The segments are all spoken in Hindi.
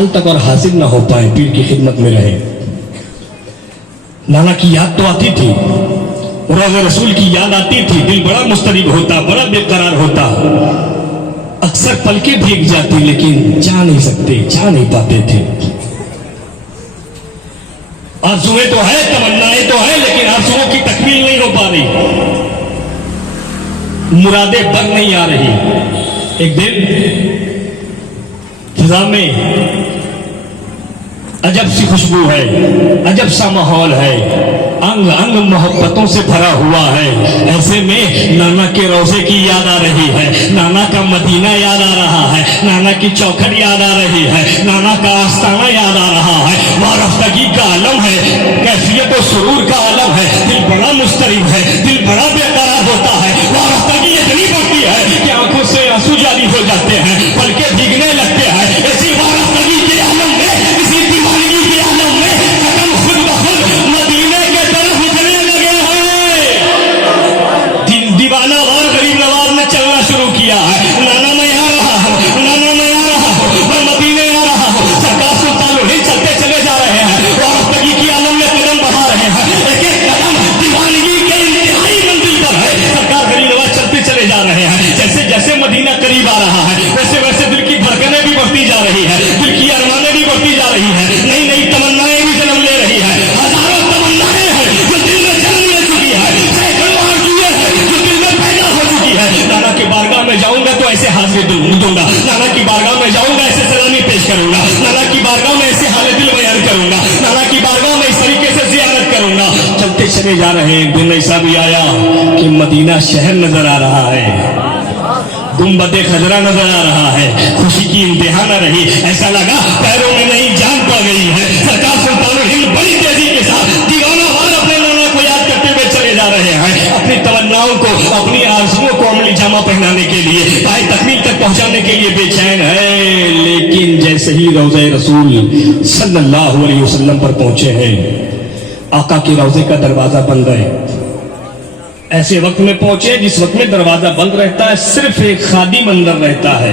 साल तक और हासिल ना हो पाए पीर की खिदमत में रहे। नाना की याद तो आती थी, रोज़े रसूल की याद आती थी, दिल बड़ा मुस्तरिब होता, बड़ा बेकरार होता, अक्सर पलकें भीग जाती, लेकिन जा नहीं सकते, जा नहीं पाते थे। आरज़ुएं तो है, तमन्नाएं तो है, लेकिन आरज़ुओं की तकमील नहीं हो पा रही, मुरादें बन नहीं आ रही। एक दिन फिजा में अजब सी खुशबू है, अजब सा माहौल है, अंग अंग मोहब्बतों से भरा हुआ है। ऐसे में नाना के रोजे की याद आ रही है, नाना का मदीना याद आ रहा है, नाना की चौखट याद आ रही है, नाना का आस्ताना याद आ रहा है। वारफ्तगी का आलम है, कैफियत और सुरूर का आलम है, दिल बड़ा मुस्तरिब है, दिल बड़ा बेकरार होता है। वारफ्तगी इतनी बढ़ती है कि आंखों से आंसू जारी हो जाते हैं, पलके भीगने लगते हैं। ऐसी वारफ्तगी के आलम में, इसी दीवानगी के आलम में कदम खुद ब खुद मदीने के तरफ उठने लगे हैं। दीवाना और गरीब नवाज ने चलना शुरू किया है। नाना मैं आ रहा हूँ, नाना मैं आ रहा हूँ, मैं मदीने आ रहा हूँ। सरकार सुल्तान लोही चलते चले जा रहे हैं, वारफ्तगी की आलम में कदम बढ़ा रहे हैं। एक एक कदम दीवानगी के इंतहाई मंजिल पर है। सरकार गरीब नवाज चलते चले जा रहे हैं। जैसे जैसे मदीना करीब आ रहा है, वैसे वैसे दिल की धड़कनें भी बढ़ती जा रही है, दिल की अरमानें भी बढ़ती जा रही है, नई नई तमन्नाएं भी जन्म ले रही है। हजारों तमन्नाएं हैं जो दिल में जन्म ले चुकी है, सैकड़ों आरज़ुएं हैं जो दिल में पैदा हो चुकी है। नाना की बारगाह में जाऊंगा तो ऐसे हाजिर दूंगा, नाना की बारगाह में जाऊंगा ऐसे सलामी पेश करूंगा, नाना की बारगाह में ऐसे हाल दिल बयान करूंगा, नाना की बारगाह में इस तरीके से ज़ियारत करूंगा। चलते चले जा रहे हैं। एक दिन ऐसा भी आया कि मदीना शहर नजर आ रहा है, गुंबदे खजरा नजर आ रहा है, खुशी की इंतहा न रही। ऐसा लगा पैरों में नहीं जान पा गई है। सरकार सुल्तानुल हिंद बड़ी तेजी के साथ दीवाना वार अपने नाना को याद करते हुए चले जा रहे हैं, अपनी तमन्नाओं को, अपनी आरज़ुओं को अमली जामा पहनाने के लिए, पाए तकमील तक पहुंचाने के लिए बेचैन है। लेकिन जैसे ही रोज़े रसूल सल्लल्लाहु अलैहि वसल्लम पर पहुंचे हैं, आका के रोज़े का दरवाजा बंद है। ऐसे वक्त में पहुंचे जिस वक्त में दरवाजा बंद रहता है, सिर्फ एक खादिम अंदर रहता है।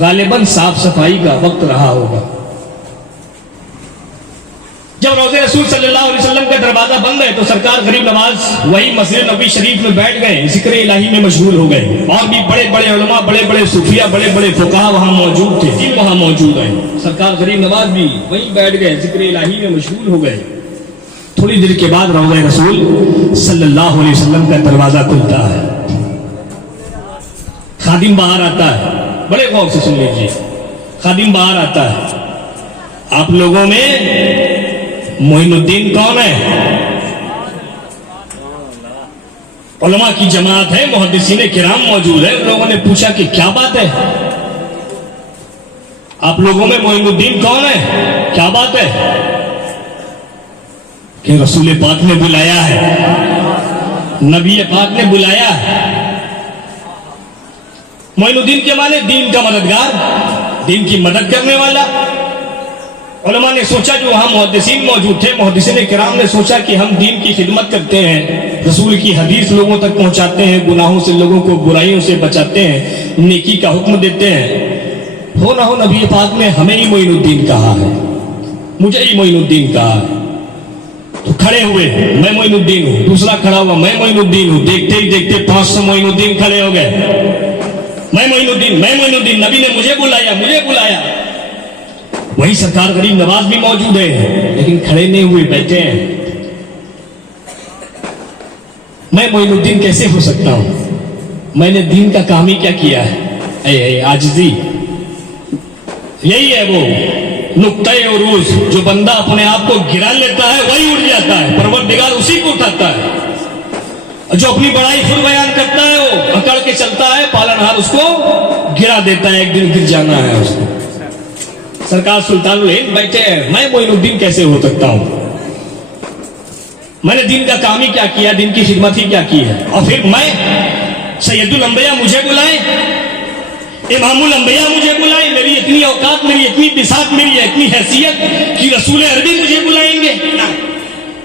गालिबन साफ सफाई का वक्त रहा होगा। जब रोज़े रसूल सल्लल्लाहु अलैहि वसल्लम का दरवाजा बंद है तो सरकार गरीब नवाज वही मस्जिद नबी शरीफ में बैठ गए, जिक्र इलाही में मशगूल हो गए। और भी बड़े बड़े उलमा, बड़े बड़े सूफिया, बड़े बड़े फुकाहा वहां मौजूद थे, जिन वहां मौजूद है। सरकार गरीब नवाज भी वहीं बैठ गए, जिक्र इलाही में मशगूल हो गए। थोड़ी देर के बाद रोज़े रसूल सल्लल्लाहु अलैहि वसल्लम का दरवाजा खुलता है, खादिम बाहर आता है। बड़े गौर से सुन लीजिए, खादिम बाहर आता है। आप लोगों में मोइनुद्दीन कौन है? उलमा की जमात है, मुहद्दिसीन किराम मौजूद है। उन लोगों ने पूछा कि क्या बात है, आप लोगों में मोइनुद्दीन कौन है, क्या बात है? कि रसूल पाक ने बुलाया है, नबी पाक ने बुलाया है। मोइनुद्दीन के माने दीन का मददगार, दीन की मदद करने वाला। उलमा ने सोचा, जो वहां मुहद्दिसीन मौजूद थे, मुहद्दिसीन किराम ने सोचा कि हम दीन की खिदमत करते हैं, रसूल की हदीस लोगों तक पहुंचाते हैं, गुनाहों से लोगों को, बुराइयों से बचाते हैं, नेकी का हुक्म देते हैं। हो ना हो नबी पाक ने हमें ही मोइनुद्दीन कहा है, मुझे ही मोइनुद्दीन कहा है। तो खड़े हुए, मैं मोइनुद्दीन हूं। दूसरा खड़ा हुआ, मैं मोइनुद्दीन हूं। देखते ही देखते 500 मोइनुद्दीन खड़े हो गए। मैं मोइनुद्दीन, मैं मोइनुद्दीन, नबी ने मुझे बुलाया, मुझे बुलाया। वही सरकार गरीब नवाज भी मौजूद है, लेकिन खड़े नहीं हुए, बैठे हैं। मैं मोइनुद्दीन कैसे हो सकता हूं? मैंने दीन का काम ही क्या किया है? आजिज़ी, यही है वो नुक्ता-ए उरूज, जो बंदा अपने आप को गिरा लेता है वही उठ जाता है, परवरदिगार उसी को उठाता है। जो अपनी बड़ाई खुद बयान करता है, वो अकड़ के चलता है, पालनहार उसको गिरा देता है। एक दिन गिर जाना है उसको। सरकार सुल्तानुल हिंद बैठे हैं, मैं मोइनुद्दीन कैसे हो सकता हूं? मैंने दीन का काम ही क्या किया, दीन की खिदमत ही क्या की है? और फिर मैं सैयदुल अंबिया मुझे बुलाए, इमामुल अंबिया मुझे बुलाए, मेरी इतनी औकात, मेरी इतनी बिसात, मेरी इतनी हैसियत कि रसूल अरबी मुझे बुलाएंगे?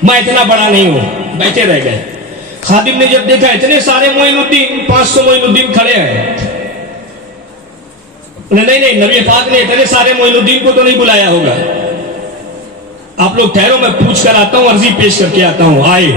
मैं इतना बड़ा नहीं हूं। बैठे रह गए। खादिम ने जब देखा इतने सारे मोइनुद्दीन, 500 मोइनुद्दीन खड़े हैं, नहीं नहीं, नबी पाक ने इतने सारे मोइनुद्दीन को तो नहीं बुलाया होगा। आप लोग ठहरो, मैं पूछ कर आता हूं, अर्जी पेश करके आता हूं। आए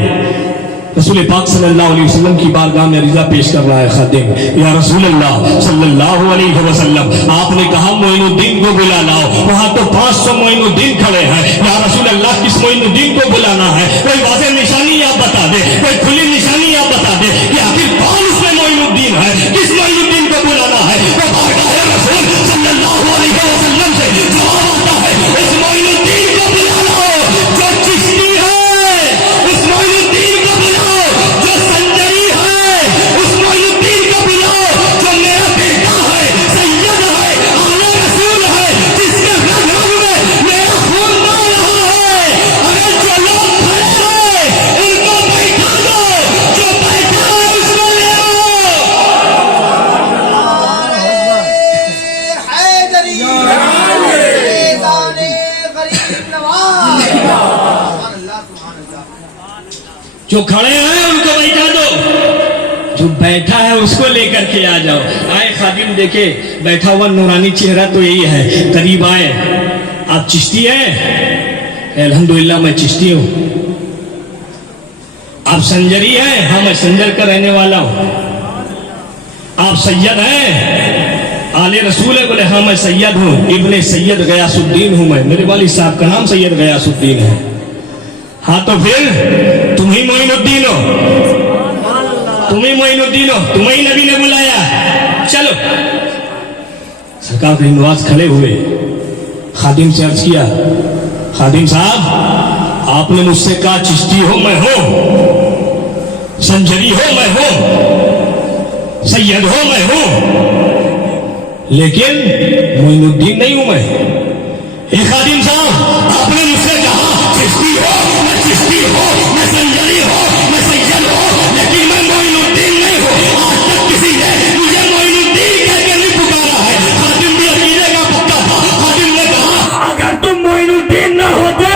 रसूल पाक सल्लल्लाहु अलैहि वसल्लम की बारगाह में रिजा पेश कर रहा है खादिम। या रसूल अल्लाह सल्लल्लाहु अलैहि वसल्लम, आपने कहा मोइनुद्दीन को बुला लाओ, वहां तो 500 मोइनुद्दीन खड़े हैं। या रसूल अल्लाह, किस मोइनुद्दीन को बुलाना है? कोई वाज़ेह निशानी आप बता दे, कोई खुली निशानी आप बता दे कि आखिर कौन उसमें मोइनुद्दीन है, किस मोइनुद्दीन को बुलाना है? वो बारगाह रसूल सल्लल्लाहु अलैहि वसल्लम से जवाब आता है, इस मोइनुद्दीन को बुला लाओ जो चिश्ती है, उस मोइनुद्दीन को बुलाओ जो संजरी है, उस मोइनुद्दीन को बुलाओ जो मेरा बेटा है, सैयद है, आले रसूल है, जिसके रग रग में मेरा खून बह रहा है। अगर जो लोग खड़े हैं उनको बैठा दो, जो बैठा है उसको ले जो खड़े हैं उनको बैठा दो, जो बैठा है उसको लेकर के आ जाओ। आए खादिम, देखे बैठा हुआ नूरानी चेहरा तो यही है। करीब आए, आप चिश्ती हैं? अल्हम्दुलिल्लाह मैं चिश्ती हूं। आप संजरी हैं? हाँ मैं संजर का रहने वाला हूं। आप सैयद हैं? आले रसूल है? बोले हाँ मैं सैयद हूं, इब्ने सैयद गयासुद्दीन हूं मैं, मेरे वालिद साहब का नाम सैयद गयासुद्दीन है। हाँ तो फिर तुम ही मोइनुद्दीन हो, तुम ही मोइनुद्दीन हो, तुम्हें ही नबी ने बुलाया। चलो, सरकार के नवाज खड़े हुए, खादिम से अर्ज किया, खादिम साहब आपने मुझसे कहा चिश्ती हो मैं हूं, संजरी हो मैं हूं, सैयद हो मैं हूं, लेकिन मोइनुद्दीन नहीं हूं मैं। ए खादिम साहब, आपने मुझसे कहा चिश्ती हो, मैं चिश्ती हो, मैं संजरी हो, मैं सैयद हो, लेकिन मैं मोइनुद्दीन नहीं हूं। आज तक किसी ने मुझे मोइनुद्दीन कह के नहीं पुकारा है। खादिम भी अकीदे का पक्का था। खादिम ने कहा अगर तुम मोइनुद्दीन ना होते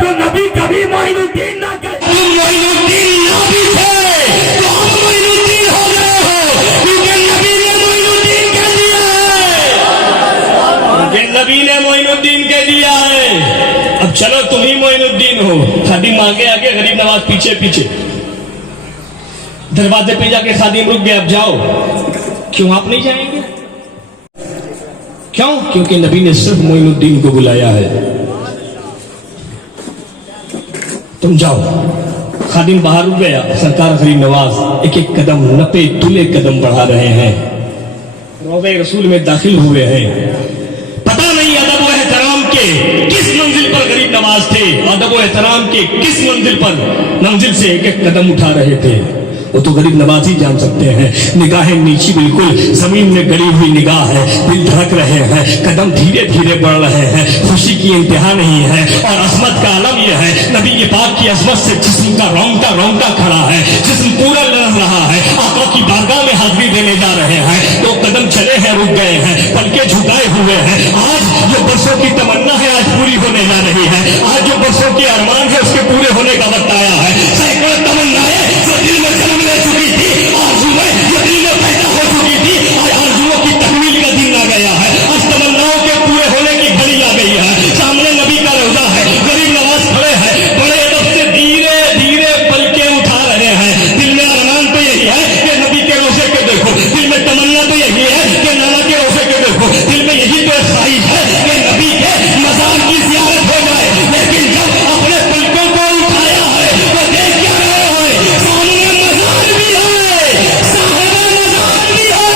तो नबी कभी मोइनुद्दीन ना कहते। तुम मोइनुद्दीन ना भी थे तो हम मोइनुद्दीन हो गए हो, क्योंकि नबी ने मोइनुद्दीन कह दिया है, नबी ने मोइनुद्दीन कह दिया है। अब चलो तुम ही मोइनुद्दीन हो। खादिम आगे आगे, गरीब नवाज पीछे पीछे। दरवाजे पे जाके खादिम रुक गए, अब जाओ। क्यों आप नहीं जाएंगे? क्यों? क्योंकि नबी ने सिर्फ मोइनुद्दीन को बुलाया है। तुम जाओ। खादिम बाहर रुक गया। सरकार गरीब नवाज एक एक कदम, नपे तुले कदम बढ़ा रहे हैं, रोज़े रसूल में दाखिल हुए हैं। पता नहीं अदब व एहतराम के किस मंजिल पर गरीब नवाज थे, अदब व एहतराम के किस मंजिल से एक एक कदम उठा रहे थे, वो तो गरीब नवाज ही जान सकते हैं। निगाहें नीची, बिल्कुल जमीन में गड़ी हुई निगाह है, दिल धड़क रहे हैं, कदम धीरे धीरे बढ़ रहे हैं, खुशी की इंतहा नहीं है। और अजमत का आलम यह है, नबी के पाक की अजमत से जिस्म का रोंगटा रोंगटा खड़ा है, जिस्म पूरा लड़ रहा है। आका की बारगाह में हाजिरी देने जा रहे हैं, तो कदम चले हैं, रुक गए हैं, पलके झुकाए हुए हैं। आज जो बरसों की तमन्ना है आज पूरी होने जा रही है, आज जो बरसों के अरमान है उसके पूरे होने का वक्त आया है। सैकड़ों तमन्नाएं जो दिल में जन्म ले चुकी थी, आरज़ुएं जो दिल में पैदा हो चुकी थी, आज आरज़ुओं की तकमील का दिन आ गया है। आज तमन्नाओं के पूरे होने की घड़ी आ गई है। सामने नबी का रोज़ा है, गरीब नवाज खड़े हैं, बड़े अदब से धीरे धीरे पलके उठा रहे हैं। दिल में अरमान तो यही है कि नबी के रोज़े के देखो, दिल में तमन्ना तो यही है कि नाना के रोज़े के देखो, दिल में यही तो ख्वाहिश है कि नबी के मज़ार की ज़ियारत हो जाए। लेकिन जब अपने पलकों को उठाया है तो देख क्या रहे हैं, सामने मज़ार भी है, साहिब मज़ार भी है।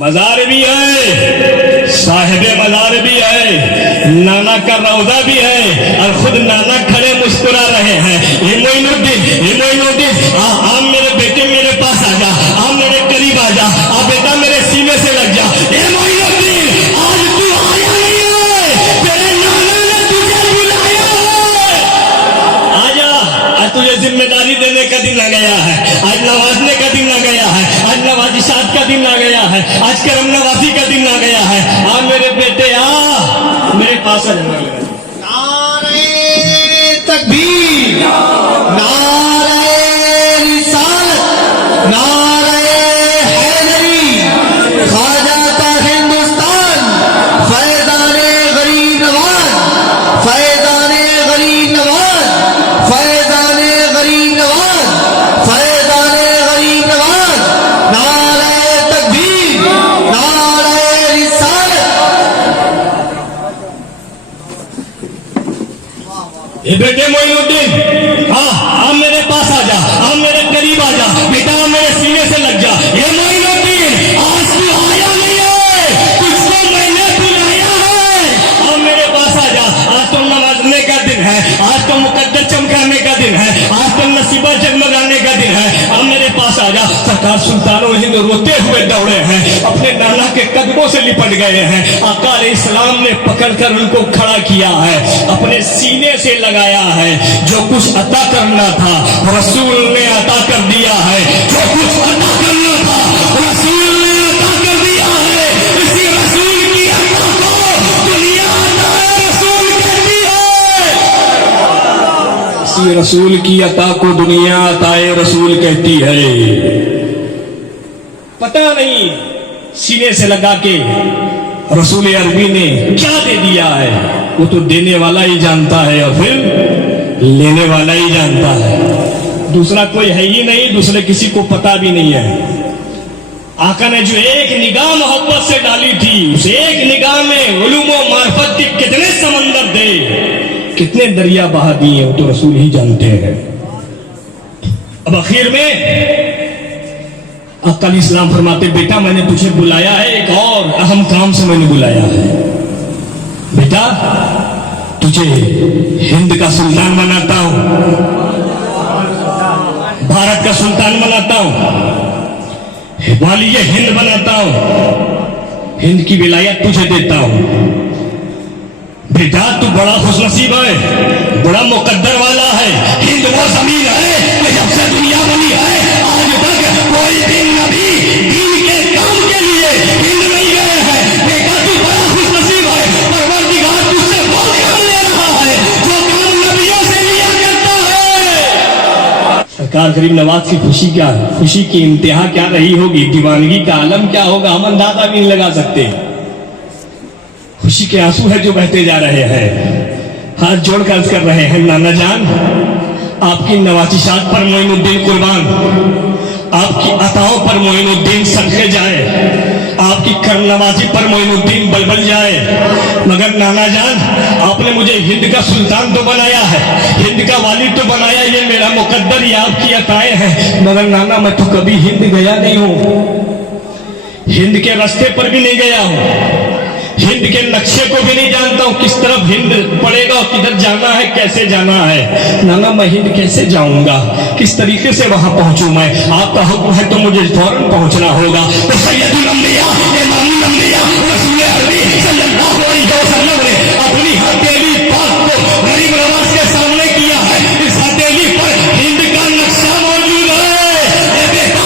मज़ार भी है, साहिब मज़ार भी है, नाना का रौज़ा भी है, और खुद नाना खड़े मुस्कुरा रहे हैं। ये मोइनुद्दीन, आप मेरे बेटे मेरे पास आ जा, आप मेरे करीब आ जा, आप बेटा मेरे सीने से लग जा। ये मोइनुद्दीन, आज तू आया नहीं है, तेरे नाना ने तुझे बुलाया है। आजा, आज तुझे जिम्मेदारी देने का दिन आ गया है, आज नवाजने का दिन आ गया है, आज नवाजी साथ का दिन आ गया है, आज करम नवाजी का दिन आ गया है। आ मेरे बेटे आ, मेरे पास आ जा। नारे तकबीर, नारे रिसालत। बेटे मोइनुद्दीन, हाँ अब मेरे पास आ जा, अब मेरे करीब आ जा बेटा, मेरे सीने से लग जा। ये मोइनुद्दीन आज तू आया नहीं है, तुझको मैंने बुलाया है, अब मेरे पास आ जा। आज तो नवाजने का दिन है, आज तो मुकद्दर चमकाने का दिन है, आज तो नसीबा जगमगाने का दिन है, अब मेरे पास आ जा। सरकार सुल्तानो हिंद रोते हुए दौड़े हैं, अपने नाना के कदमों से लिपट गए हैं। आका अलैहिस्सलाम ने पकड़कर उनको खड़ा किया है, अपने सीने से लगाया है। जो कुछ अता करना था रसूल ने अता कर दिया है, जो कुछ अता करना था रसूल ने अता कर दिया है। इसी रसूल की अता को दुनिया अताए रसूल कहती है, इसी रसूल की अता को दुनिया अताए रसूल कहती है। पता नहीं सीने से लगा के रसूल अरबी ने क्या दे दिया है, वो तो देने वाला ही जानता है और फिर लेने वाला ही जानता है। दूसरा कोई है ही नहीं, दूसरे किसी को पता भी नहीं है। आका ने जो एक निगाह मोहब्बत से डाली थी, उस एक निगाह में उलूम व मार्फत के कितने समंदर थे, कितने दरिया बहा दिए, वो तो रसूल ही जानते हैं। अब आखिर में आका इस्लाम फरमाते, बेटा मैंने तुझे बुलाया है, एक और अहम काम से मैंने बुलाया है। बेटा तुझे हिंद का सुल्तान बनाता हूं, भारत का सुल्तान बनाता हूं, वाली हिंद बनाता हूं, हिंद की विलायत तुझे देता हूं। बेटा तू बड़ा खुशनसीब है, बड़ा मुकद्दर वाला है। हिंद वो जमीन है कि जब से दुनिया बनी है आज तक कोई भी नबी दीन के काम के लिए हिंद नहीं गए हैं। बेटा तू बड़ा खुशनसीब है, परवरदिगार तुझसे वो काम ले रहा है जो काम नबियों से लिया करता है। सरकार गरीब नवाज की खुशी क्या, खुशी की इंतहा क्या रही होगी, दीवानगी का आलम क्या होगा, हम अंदाजा भी नहीं लगा सकते। खुशी के आंसू है जो बहते जा रहे हैं। हाथ जोड़कर अर्ज कर रहे हैं, नाना जान आपकी नवाजिशात पर मोइनुद्दीन कुर्बान, आपकी अताओं पर मोइनुद्दीन सदके जाए, आपकी करनवाजी पर मोइनुद्दीन बलबल जाए। मगर नाना जान आपने मुझे हिंद का सुल्तान तो बनाया है, हिंद का वाली तो बनाया, ये मेरा मुकद्दर, ये आपकी अताएं हैं। मगर नाना मैं तो कभी हिंद गया नहीं हूं, हिंद के रास्ते पर भी नहीं गया हूं, हिंद के नक्शे को भी नहीं जानता हूं, किस तरफ हिंद पड़ेगा और किधर जाना है, कैसे जाना है। नाना मैं हिंद कैसे जाऊंगा, किस तरीके से वहां पहुंचूं मैं, आपका हुक्म है तो मुझे फौरन पहुंचना होगा। तो सैयदुल अंबिया इमामुल अंबिया रसूल अरबी सल्लल्लाहु अलैहि वसल्लम ने अपनी हथेली पाक को गरीब नवाज के सामने किया है। इस हथेली पर हिंद का नक्शा मौजूद है। ए बेटा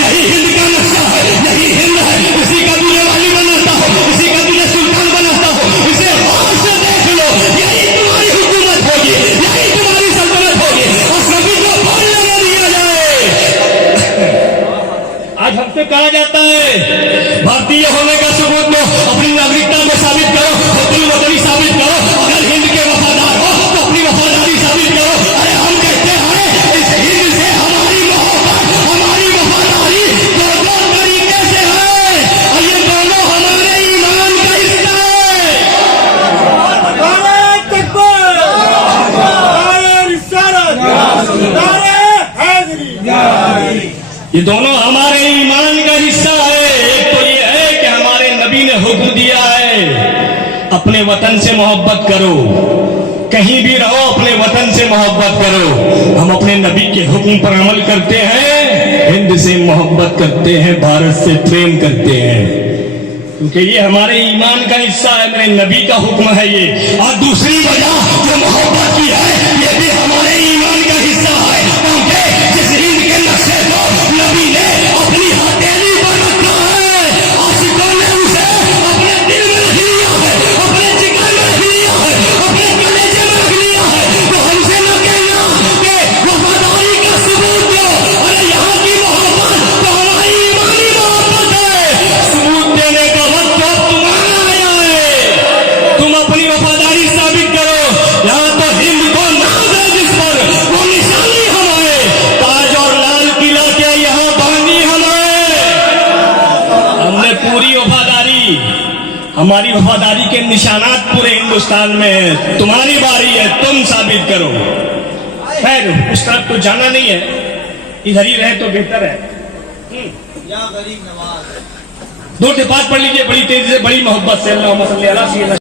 यही हिंद का नक्शा है, यही हिंद है, इसी का तुझे वाली बनाता हो, इसी का तुझे सुल्तान बनाता हो, इसे गौर से देख लो, यही तुम्हारी हुकूमत होगी, यही तुम्हारी सल्तनत होगी और सभी को बोलने न दिया जाए। आज हमसे कहा जाता है भारतीय होने का सबूत दो, अपनी नागरिकता को साबित करो, अपनी वतनी साबित करो, अगर हिंद के वफादार हो तो अपनी वफादारी साबित करो। अरे हम कहते हैं इस हिंद से हमारी मोहब्बत, हमारी वफादारी दो तरीके से है और ये दोनों हमारे ईमान का हिस्सा है। ये दोनों हमारे ईमान का हिस्सा है। एक तो ये है कि हमारे नबी ने हुक्म दिया है अपने वतन से मोहब्बत करो, कहीं भी रहो अपने वतन से मोहब्बत करो। हम अपने नबी के हुक्म पर अमल करते हैं, हिंद से मोहब्बत करते हैं, भारत से प्रेम करते हैं, क्योंकि ये हमारे ईमान का हिस्सा है, मेरे नबी का हुक्म है ये। और दूसरी वजह जो मोहब्बत की है ये भी हमारे ईमान का हिस्सा है, क्योंकि जिस हिंद के नक्शे को नबी ने अपनी हथेली पर रखा है, आशिकों ने उसे अपने दिल में रख लिया है, अपने जिगर में रख लिया है, अपने कलेजे में रख लिया है। तो हमसे न कहना कि वफादारी का सबूत दो, अरे यहाँ की मोहब्बत तो हमारी ईमानी मोहब्बत है। सबूत देने का वक्त तो तुम्हारा आया है, तुम अपनी वफादारी साबित करो। यहाँ तो हिंद को नाम दे हमारी वफादारी के निशानात पूरे हिंदुस्तान में हैं। तुम्हारी बारी है, तुम साबित करो। खैर उस तरफ तो जाना नहीं है, इधर ही रहे तो बेहतर है। या गरीब नवाज 2 टिपाट पढ़ लीजिए बड़ी तेजी से, बड़ी मोहब्बत से। अल्लाहुम्मा सल्ली अला सय्यिदना